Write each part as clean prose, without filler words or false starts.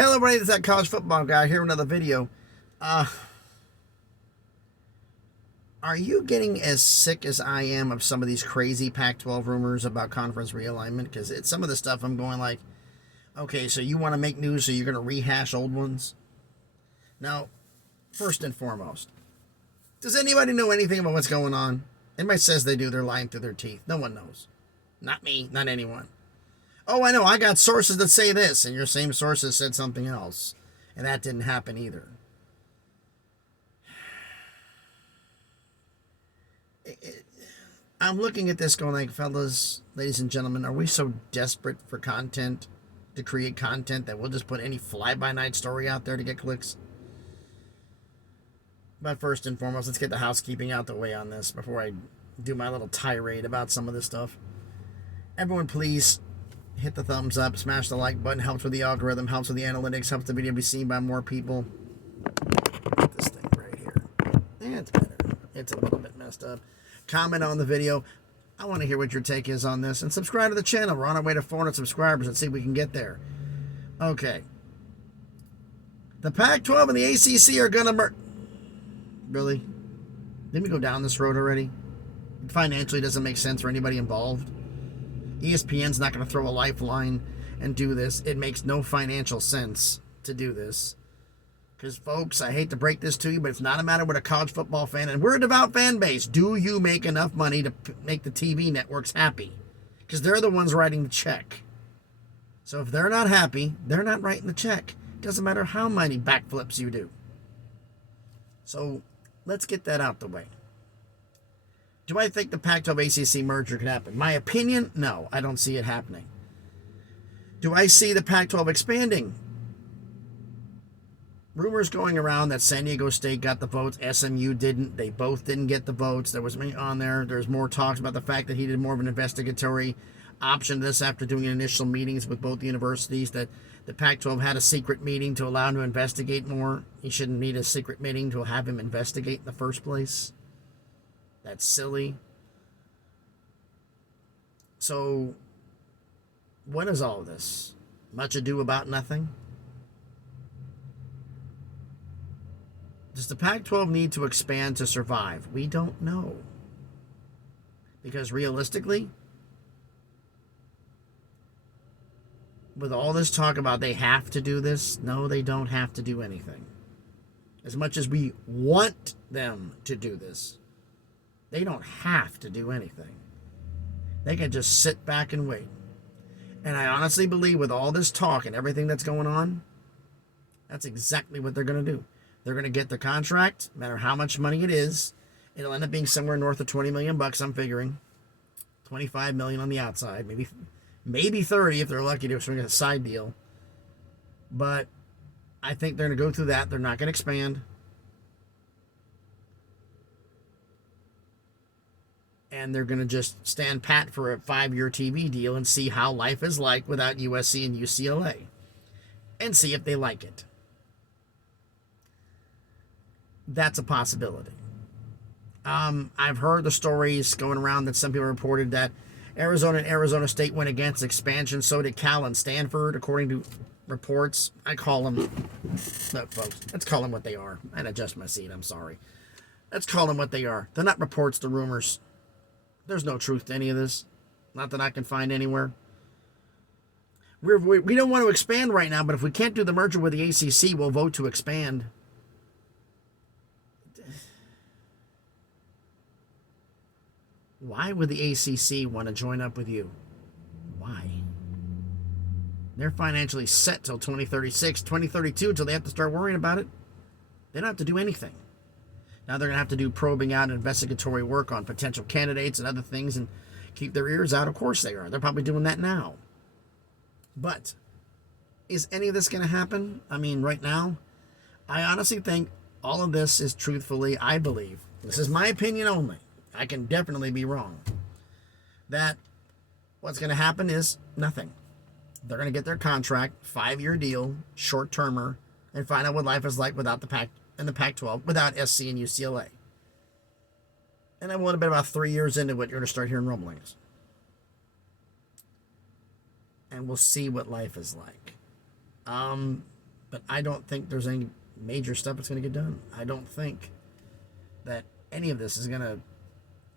Hello everybody, this is that college football guy here with another video. Are you getting as sick as I am of some of these crazy Pac-12 rumors about conference realignment? Because it's some of the stuff I'm going like, okay, so you want to make news, so you're going to rehash old ones? Now, first and foremost, does anybody know anything about what's going on? Anybody says they do, they're lying through their teeth. No one knows. Not me, not anyone. Oh, I know, I got sources that say this, and your same sources said something else. And that didn't happen either. I'm looking at this going like, fellas, ladies and gentlemen, are we so desperate for content, to create content, that we'll just put any fly-by-night story out there to get clicks? But first and foremost, let's get the housekeeping out the way on this before I do my little tirade about some of this stuff. Everyone, please hit the thumbs up, smash the like button, helps with the algorithm, helps with the analytics, helps the video be seen by more people. Put this thing right here. It's better. It's a little bit messed up. Comment on the video. I want to hear what your take is on this. And subscribe to the channel. We're on our way to 400 subscribers. Let's see if we can get there. Okay. The Pac-12 and the ACC are going to Really? Didn't we go down this road already? It financially doesn't make sense for anybody involved. ESPN's not going to throw a lifeline and do this. It makes no financial sense to do this. Because, folks, I hate to break this to you, but it's not a matter with a college football fan. And we're a devout fan base. Do you make enough money to make the TV networks happy? Because they're the ones writing the check. So if they're not happy, they're not writing the check. It doesn't matter how many backflips you do. So let's get that out the way. Do I think the Pac-12 ACC merger could happen? My opinion, no, I don't see it happening. Do I see the Pac-12 expanding? Rumors going around that San Diego State got the votes, SMU didn't. They both didn't get the votes. There was me on there. There's more talks about the fact that he did more of an investigatory option to this after doing initial meetings with both universities, that the Pac-12 had a secret meeting to allow him to investigate more. He shouldn't need a secret meeting to have him investigate in the first place. That's silly. So, what is all this? Much ado about nothing? Does the Pac-12 need to expand to survive? We don't know. Because realistically, with all this talk about they have to do this, no, they don't have to do anything. As much as we want them to do this, they don't have to do anything. They can just sit back and wait. And I honestly believe with all this talk and everything that's going on, that's exactly what they're going to do. They're going to get their contract, no matter how much money it is. It'll end up being somewhere north of $20 million, I'm figuring. $25 million on the outside, maybe 30 if they're lucky to swing a side deal. But I think they're going to go through that. They're not going to expand. And they're going to just stand pat for a 5-year TV deal and see how life is like without USC and UCLA. And see if they like it. That's a possibility. I've heard the stories going around that some people reported that Arizona and Arizona State went against expansion. So did Cal and Stanford, according to reports. I call them, look, folks, let's call them what they are. I'd adjust my seat, I'm sorry. Let's call them what they are. They're not reports, they're rumors. There's no truth to any of this. Not that I can find anywhere. We don't want to expand right now, but if we can't do the merger with the ACC, we'll vote to expand. Why would the ACC want to join up with you? Why? They're financially set till 2036, 2032, until they have to start worrying about it. They don't have to do anything. Now they're going to have to do probing out and investigatory work on potential candidates and other things and keep their ears out. Of course they are. They're probably doing that now. But is any of this going to happen? I mean, right now, I honestly think all of this is truthfully, I believe, this is my opinion only, I can definitely be wrong, that what's going to happen is nothing. They're going to get their contract, 5-year deal, short-termer, and find out what life is like without the Pac-12, without SC and UCLA. And then a little bit about 3 years into it, you're going to start hearing rumblings. And we'll see what life is like. But I don't think there's any major stuff that's going to get done. I don't think that any of this is going to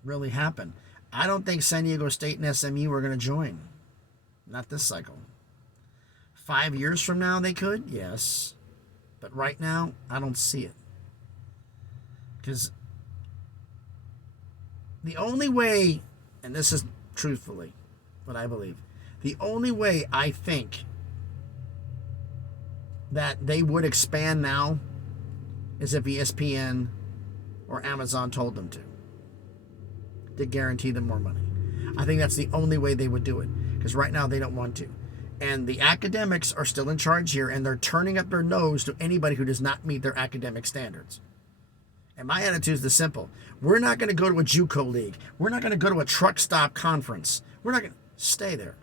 really happen. I don't think San Diego State and SMU are going to join. Not this cycle. 5 years from now, they could, yes. But right now, I don't see it. Because the only way, and this is truthfully what I believe, the only way I think that they would expand now is if ESPN or Amazon told them to guarantee them more money. I think that's the only way they would do it, because right now they don't want to. And the academics are still in charge here, and they're turning up their nose to anybody who does not meet their academic standards. And my attitude is this simple. We're not going to go to a JUCO league. We're not going to go to a truck stop conference. We're not going to stay there.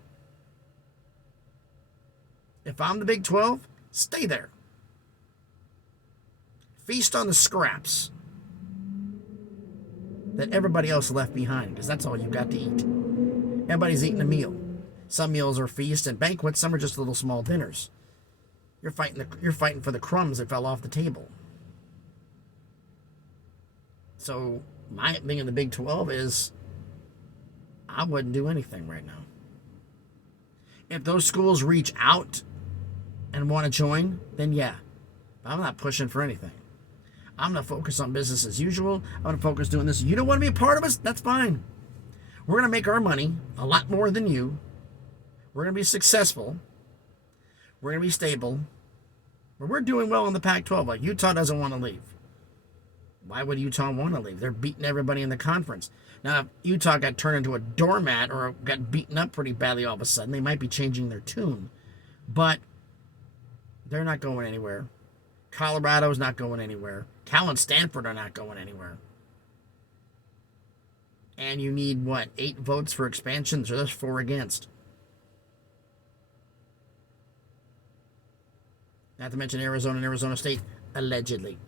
If I'm the Big 12, stay there. Feast on the scraps that everybody else left behind, because that's all you've got to eat. Everybody's eating a meal. Some meals are feasts and banquets. Some are just little small dinners. You're fighting for the crumbs that fell off the table. So my thing in the Big 12 is I wouldn't do anything right now. If those schools reach out and want to join, then yeah. But I'm not pushing for anything. I'm going to focus on business as usual. I'm going to focus doing this. You don't want to be a part of us? That's fine. We're going to make our money a lot more than you. We're going to be successful. We're going to be stable. But we're doing well in the Pac-12. Like, Utah doesn't want to leave. Why would Utah want to leave? They're beating everybody in the conference. Now, if Utah got turned into a doormat or got beaten up pretty badly all of a sudden, they might be changing their tune. But they're not going anywhere. Colorado's not going anywhere. Cal and Stanford are not going anywhere. And you need, 8 votes for expansion? So there's 4 against. Not to mention Arizona and Arizona State, allegedly.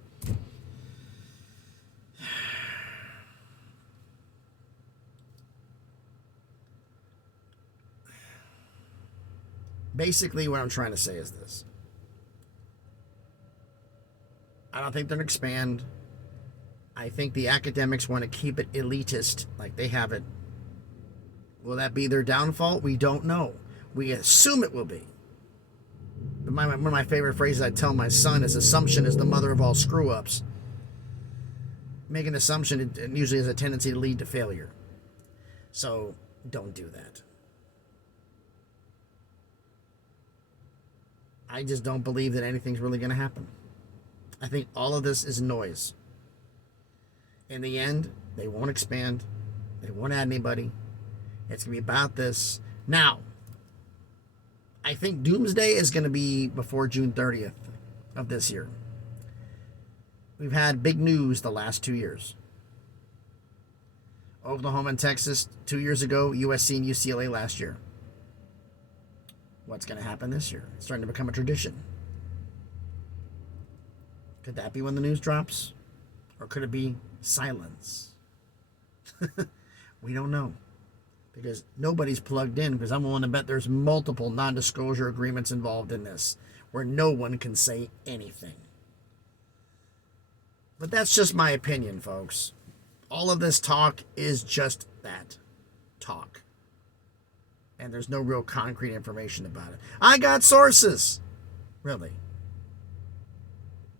Basically, what I'm trying to say is this. I don't think they're going to expand. I think the academics want to keep it elitist, like they have it. Will that be their downfall? We don't know. We assume it will be. But one of my favorite phrases I tell my son is, assumption is the mother of all screw-ups. Make an assumption, it usually has a tendency to lead to failure. So, don't do that. I just don't believe that anything's really going to happen. I think all of this is noise. In the end, they won't expand. They won't add anybody. It's going to be about this. Now, I think doomsday is going to be before June 30th of this year. We've had big news the last 2 years. Oklahoma and Texas 2 years ago, USC and UCLA last year. What's going to happen this year? It's starting to become a tradition. Could that be when the news drops? Or could it be silence? We don't know. Because nobody's plugged in, because I'm willing to bet there's multiple non-disclosure agreements involved in this, where no one can say anything. But that's just my opinion, folks. All of this talk is just that. Talk. And there's no real concrete information about it. I got sources. Really.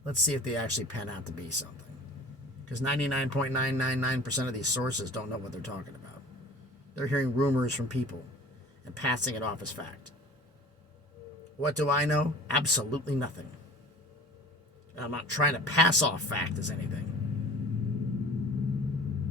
Let's see if they actually pan out to be something. Because 99.999% of these sources don't know what they're talking about. They're hearing rumors from people and passing it off as fact. What do I know? Absolutely nothing. And I'm not trying to pass off fact as anything.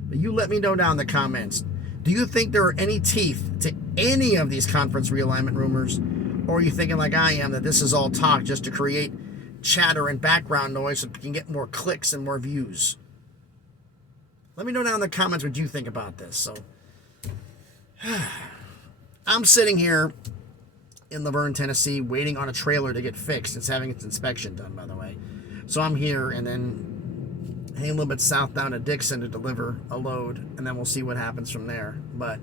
But you let me know down in the comments. Do you think there are any teeth to any of these conference realignment rumors? Or are you thinking like I am that this is all talk just to create chatter and background noise so we can get more clicks and more views? Let me know down in the comments what you think about this. So, I'm sitting here in Laverne, Tennessee, waiting on a trailer to get fixed. It's having its inspection done, by the way. So I'm here and then heading a little bit south down to Dixon to deliver a load, and then we'll see what happens from there. But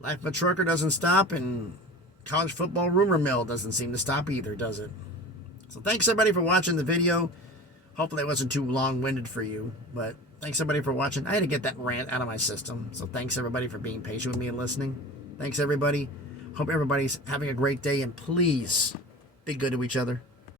life of a trucker doesn't stop, and college football rumor mill doesn't seem to stop either, does it? So thanks everybody for watching the video. Hopefully it wasn't too long-winded for you, but thanks everybody for watching. I had to get that rant out of my system. So thanks everybody for being patient with me and listening. Thanks everybody. Hope everybody's having a great day, and please be good to each other.